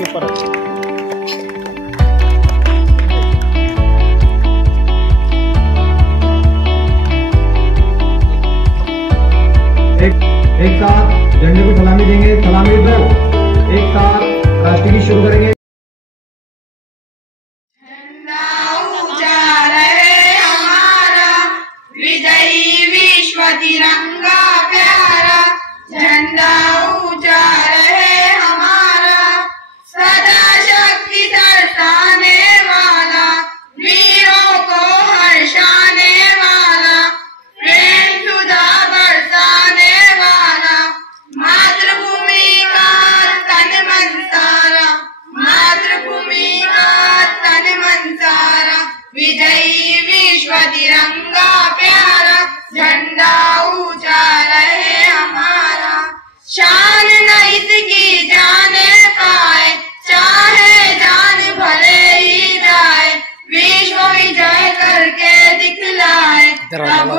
इसके ऊपर एक साथ झंडे को सलामी देंगे। सलामी दो, एक साथ राष्ट्रगीत शुरू करेंगे। झंडा ऊंचा रहे हमारा, विजयी विश्व तिरंगा प्यारा। झंडा ऊंचा रहे हमारा, सदा शक्ति दर्शाने वाला, वीरों को हर्षाने वाला, प्रेम सुधा बरसाने वाला। मातृभूमि का तन मन सारा, मातृभूमि का तन मन सारा, विजयी विश्व तिरंगा प्यारा। झंडा ऊंचा रहे हमारा, शान न इसकी जाने पाए, चाहे जान भले ही जाए। विश्व विजय करके दिखलाए, तब